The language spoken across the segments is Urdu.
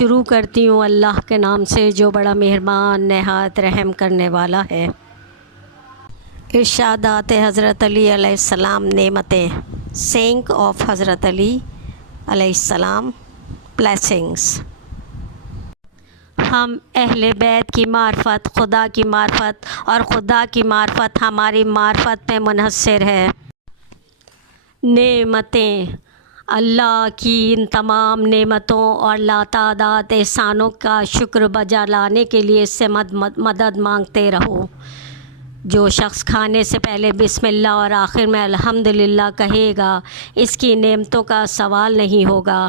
شروع کرتی ہوں اللہ کے نام سے جو بڑا مہربان نہایت رحم کرنے والا ہے۔ ارشادات حضرت علی علیہ السلام، نعمتیں، سینک آف حضرت علی علیہ السلام، بلیسنگس۔ ہم اہل بیت کی معرفت خدا کی معرفت اور خدا کی معرفت ہماری معرفت پہ منحصر ہے۔ نعمتیں، اللہ کی ان تمام نعمتوں اور لاتعداد احسانوں کا شکر بجا لانے کے لیے اس سے مدد مانگتے رہو۔ جو شخص کھانے سے پہلے بسم اللہ اور آخر میں الحمدللہ کہے گا، اس کی نعمتوں کا سوال نہیں ہوگا۔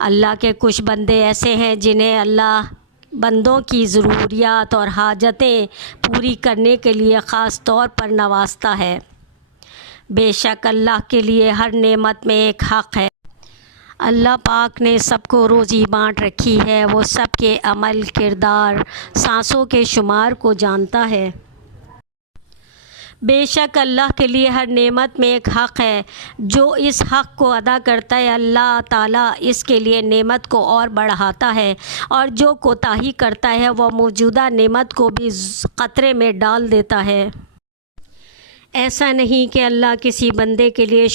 اللہ کے کچھ بندے ایسے ہیں جنہیں اللہ بندوں کی ضروریات اور حاجتیں پوری کرنے کے لیے خاص طور پر نوازتا ہے۔ بے شک اللہ کے لیے ہر نعمت میں ایک حق ہے۔ اللہ پاک نے سب کو روزی بانٹ رکھی ہے، وہ سب کے عمل، کردار، سانسوں کے شمار کو جانتا ہے۔ بے شک اللہ کے لیے ہر نعمت میں ایک حق ہے، جو اس حق کو ادا کرتا ہے اللہ تعالیٰ اس کے لیے نعمت کو اور بڑھاتا ہے، اور جو کوتاہی کرتا ہے وہ موجودہ نعمت کو بھی خطرے میں ڈال دیتا ہے۔ ایسا نہیں کہ اللہ کسی بندے کے لیے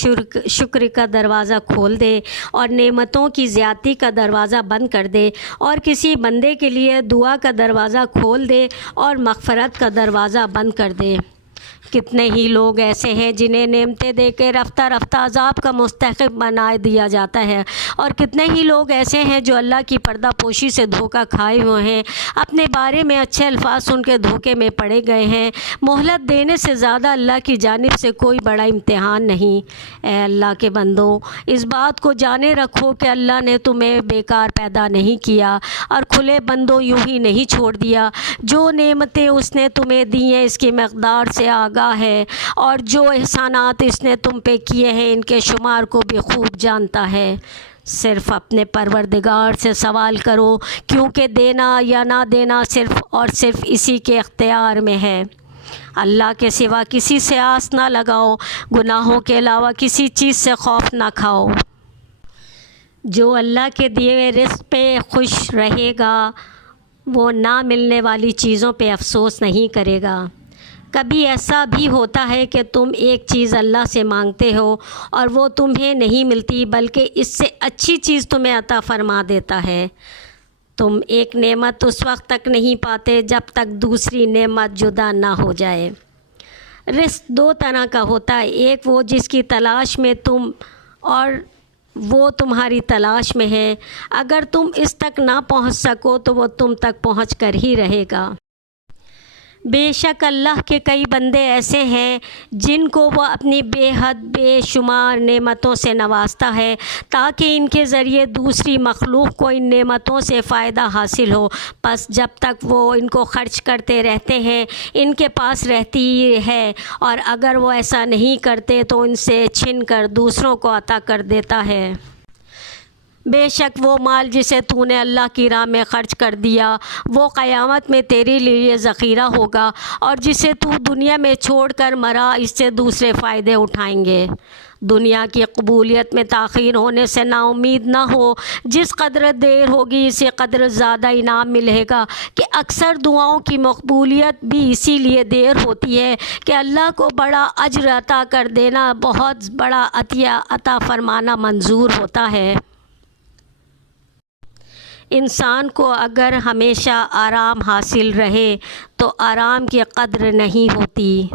شکر کا دروازہ کھول دے اور نعمتوں کی زیادتی کا دروازہ بند کر دے، اور کسی بندے کے لیے دعا کا دروازہ کھول دے اور مغفرت کا دروازہ بند کر دے۔ کتنے ہی لوگ ایسے ہیں جنہیں نعمتیں دے کے رفتہ رفتہ عذاب کا مستحق بنا دیا جاتا ہے، اور کتنے ہی لوگ ایسے ہیں جو اللہ کی پردہ پوشی سے دھوکہ کھائے ہوئے ہیں، اپنے بارے میں اچھے الفاظ سن کے دھوکے میں پڑے گئے ہیں۔ مہلت دینے سے زیادہ اللہ کی جانب سے کوئی بڑا امتحان نہیں۔ اے اللہ کے بندو، اس بات کو جانے رکھو کہ اللہ نے تمہیں بیکار پیدا نہیں کیا اور کھلے بندوں یوں ہی نہیں چھوڑ دیا۔ جو نعمتیں اس نے تمہیں دی ہیں اس کی مقدار سے آگاہ ہے، اور جو احسانات اس نے تم پہ کیے ہیں ان کے شمار کو بھی خوب جانتا ہے۔ صرف اپنے پروردگار سے سوال کرو، کیونکہ دینا یا نہ دینا صرف اور صرف اسی کے اختیار میں ہے۔ اللہ کے سوا کسی سے آس نہ لگاؤ، گناہوں کے علاوہ کسی چیز سے خوف نہ کھاؤ۔ جو اللہ کے دیے ہوئے رزق پہ خوش رہے گا وہ نہ ملنے والی چیزوں پہ افسوس نہیں کرے گا۔ کبھی ایسا بھی ہوتا ہے کہ تم ایک چیز اللہ سے مانگتے ہو اور وہ تمہیں نہیں ملتی، بلکہ اس سے اچھی چیز تمہیں عطا فرما دیتا ہے۔ تم ایک نعمت اس وقت تک نہیں پاتے جب تک دوسری نعمت جدا نہ ہو جائے۔ رزق دو طرح کا ہوتا ہے، ایک وہ جس کی تلاش میں تم اور وہ تمہاری تلاش میں ہے۔ اگر تم اس تک نہ پہنچ سکو تو وہ تم تک پہنچ کر ہی رہے گا۔ بے شک اللہ کے کئی بندے ایسے ہیں جن کو وہ اپنی بے حد بے شمار نعمتوں سے نوازتا ہے، تاکہ ان کے ذریعے دوسری مخلوق کو ان نعمتوں سے فائدہ حاصل ہو۔ پس جب تک وہ ان کو خرچ کرتے رہتے ہیں ان کے پاس رہتی ہے، اور اگر وہ ایسا نہیں کرتے تو ان سے چھن کر دوسروں کو عطا کر دیتا ہے۔ بے شک وہ مال جسے تو نے اللہ کی راہ میں خرچ کر دیا وہ قیامت میں تیرے لیے ذخیرہ ہوگا، اور جسے تو دنیا میں چھوڑ کر مرا اس سے دوسرے فائدے اٹھائیں گے۔ دنیا کی قبولیت میں تاخیر ہونے سے نا امید نہ ہو، جس قدر دیر ہوگی اسی قدر زیادہ انعام ملے گا، کہ اکثر دعاؤں کی مقبولیت بھی اسی لیے دیر ہوتی ہے کہ اللہ کو بڑا اجر عطا کر دینا، بہت بڑا عطیہ عطا فرمانا منظور ہوتا ہے۔ انسان کو اگر ہمیشہ آرام حاصل رہے تو آرام کی قدر نہیں ہوتی۔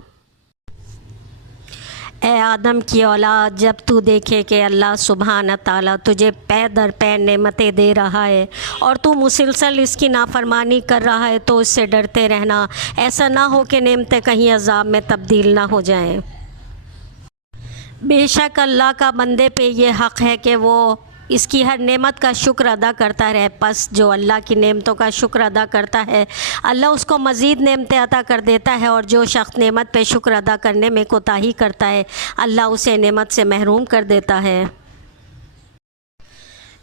اے آدم کی اولاد، جب تو دیکھے کہ اللہ سبحانہ تعالیٰ تجھے پے در پے نعمتیں دے رہا ہے اور تو مسلسل اس کی نافرمانی کر رہا ہے تو اس سے ڈرتے رہنا، ایسا نہ ہو کہ نعمتیں کہیں عذاب میں تبدیل نہ ہو جائیں۔ بے شک اللہ کا بندے پہ یہ حق ہے کہ وہ اس کی ہر نعمت کا شکر ادا کرتا رہے، پس جو اللہ کی نعمتوں کا شکر ادا کرتا ہے اللہ اس کو مزید نعمتیں عطا کر دیتا ہے، اور جو شخص نعمت پہ شکر ادا کرنے میں کوتاہی کرتا ہے اللہ اسے نعمت سے محروم کر دیتا ہے۔